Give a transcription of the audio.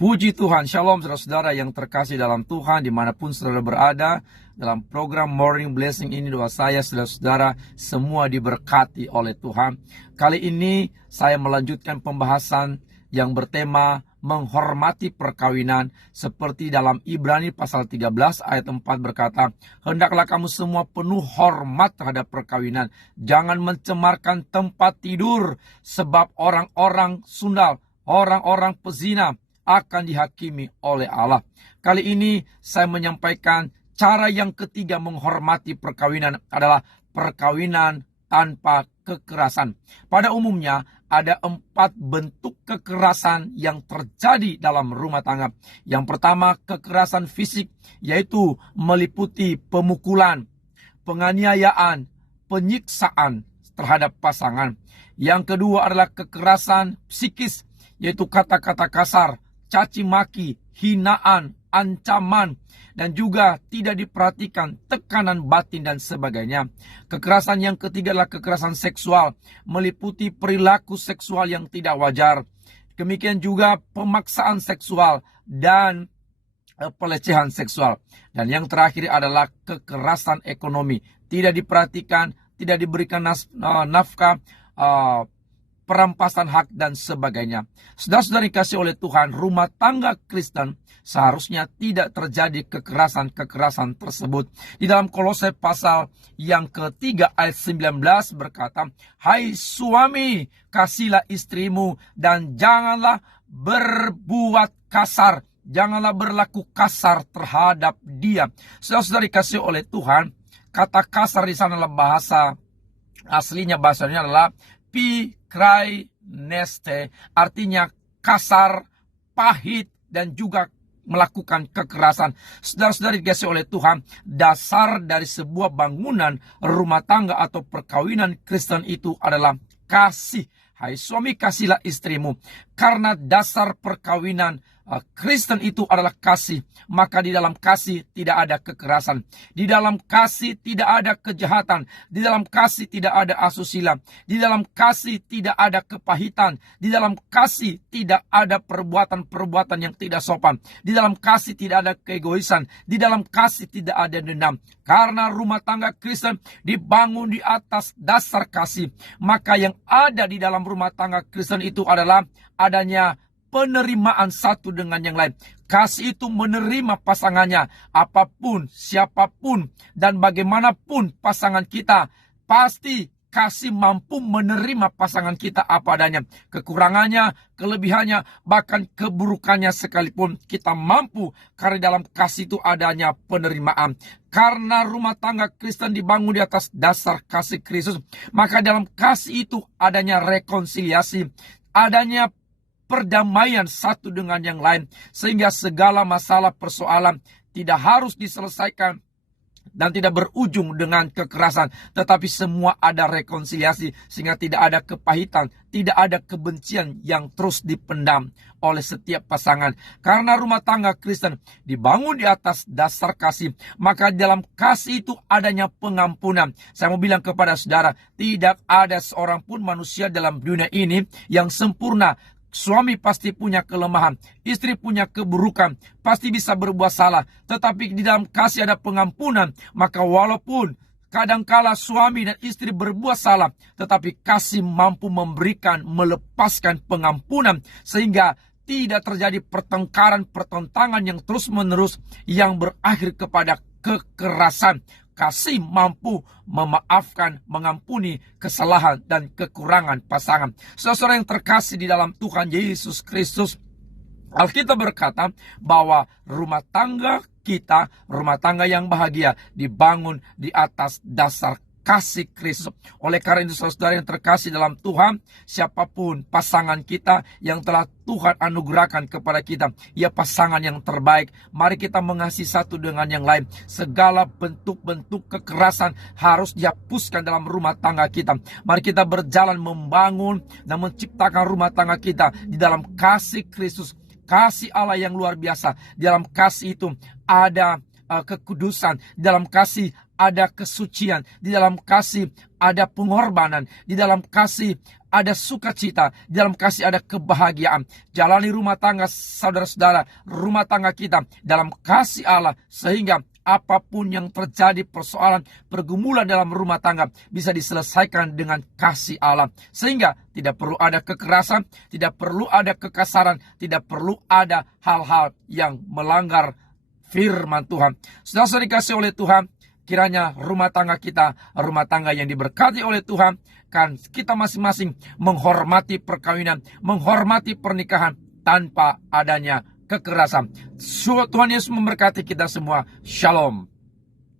Puji Tuhan, Shalom saudara-saudara yang terkasih dalam Tuhan dimanapun saudara berada. Dalam program Morning Blessing ini doa saya saudara-saudara semua diberkati oleh Tuhan. Kali ini saya melanjutkan pembahasan yang bertema menghormati perkawinan. Seperti dalam Ibrani pasal 13 ayat 4 berkata, hendaklah kamu semua penuh hormat terhadap perkawinan. Jangan mencemarkan tempat tidur, sebab orang-orang sundal, orang-orang pezina akan dihakimi oleh Allah. Kali ini saya menyampaikan cara yang ketiga menghormati perkawinan adalah perkawinan tanpa kekerasan. Pada umumnya ada 4 bentuk kekerasan yang terjadi dalam rumah tangga. Yang pertama, kekerasan fisik, yaitu meliputi pemukulan, penganiayaan, penyiksaan terhadap pasangan. Yang kedua adalah kekerasan psikis, yaitu kata-kata kasar, caci maki, hinaan, ancaman, dan juga tidak diperhatikan, tekanan batin dan sebagainya. Kekerasan yang ketiga adalah kekerasan seksual, meliputi perilaku seksual yang tidak wajar. Demikian juga pemaksaan seksual dan pelecehan seksual. Dan yang terakhir adalah kekerasan ekonomi, tidak diperhatikan, tidak diberikan nafkah, perampasan hak dan sebagainya. Saudara-saudara dikasih oleh Tuhan, rumah tangga Kristen seharusnya tidak terjadi kekerasan-kekerasan tersebut. Di dalam Kolose pasal yang ketiga ayat 19 berkata, hai suami, kasihlah istrimu dan janganlah berbuat kasar. Janganlah berlaku kasar terhadap dia. Saudara-saudara dikasih oleh Tuhan, kata kasar di sana adalah bahasa aslinya, bahasanya adalah neste, artinya kasar, pahit, dan juga melakukan kekerasan. Saudara-saudara dikasih oleh Tuhan, dasar dari sebuah bangunan rumah tangga atau perkawinan Kristen itu adalah kasih. Hai suami, kasihlah istrimu. Karena dasar perkawinan Kristen itu adalah kasih, maka di dalam kasih tidak ada kekerasan, di dalam kasih tidak ada kejahatan, di dalam kasih tidak ada asusila, di dalam kasih tidak ada kepahitan, di dalam kasih tidak ada perbuatan-perbuatan yang tidak sopan, di dalam kasih tidak ada keegoisan, di dalam kasih tidak ada dendam. Karena rumah tangga Kristen dibangun di atas dasar kasih, maka yang ada di dalam rumah tangga Kristen itu adalah adanya penerimaan satu dengan yang lain. Kasih itu menerima pasangannya, apapun, siapapun, dan bagaimanapun pasangan kita. Pasti kasih mampu menerima pasangan kita apa adanya. Kekurangannya, kelebihannya, bahkan keburukannya sekalipun kita mampu. Karena dalam kasih itu adanya penerimaan. Karena rumah tangga Kristen dibangun di atas dasar kasih Kristus, maka dalam kasih itu adanya rekonsiliasi, adanya perdamaian satu dengan yang lain, sehingga segala masalah persoalan tidak harus diselesaikan dan tidak berujung dengan kekerasan, tetapi semua ada rekonsiliasi, sehingga tidak ada kepahitan, tidak ada kebencian yang terus dipendam oleh setiap pasangan. Karena rumah tangga Kristen dibangun di atas dasar kasih, maka dalam kasih itu adanya pengampunan. Saya mau bilang kepada saudara, tidak ada seorang pun manusia dalam dunia ini yang sempurna. Suami pasti punya kelemahan, istri punya keburukan, pasti bisa berbuat salah. Tetapi di dalam kasih ada pengampunan. Maka walaupun kadangkala suami dan istri berbuat salah, tetapi kasih mampu memberikan, melepaskan pengampunan, sehingga tidak terjadi pertengkaran-pertentangan yang terus-menerus yang berakhir kepada kekerasan. Kasih mampu memaafkan, mengampuni kesalahan dan kekurangan pasangan. Saudara yang terkasih di dalam Tuhan Yesus Kristus, Alkitab berkata bahwa rumah tangga kita, rumah tangga yang bahagia, dibangun di atas dasar kasih Kristus. Oleh karena itu saudara yang terkasih dalam Tuhan, siapapun pasangan kita yang telah Tuhan anugerahkan kepada kita, ia pasangan yang terbaik. Mari kita mengasihi satu dengan yang lain. Segala bentuk-bentuk kekerasan harus dihapuskan dalam rumah tangga kita. Mari kita berjalan membangun dan menciptakan rumah tangga kita di dalam kasih Kristus, kasih Allah yang luar biasa. Di dalam kasih itu ada kekudusan, di dalam kasih ada kesucian, di dalam kasih ada pengorbanan, di dalam kasih ada sukacita, di dalam kasih ada kebahagiaan. Jalani rumah tangga saudara-saudara, rumah tangga kita dalam kasih Allah, sehingga apapun yang terjadi, persoalan, pergumulan dalam rumah tangga bisa diselesaikan dengan kasih Allah. Sehingga tidak perlu ada kekerasan, tidak perlu ada kekasaran, tidak perlu ada hal-hal yang melanggar firman Tuhan. Saudara-saudara dikasih oleh Tuhan, kiranya rumah tangga kita, rumah tangga yang diberkati oleh Tuhan, kan kita masing-masing menghormati perkawinan, menghormati pernikahan tanpa adanya kekerasan. Tuhan Yesus memberkati kita semua. Shalom.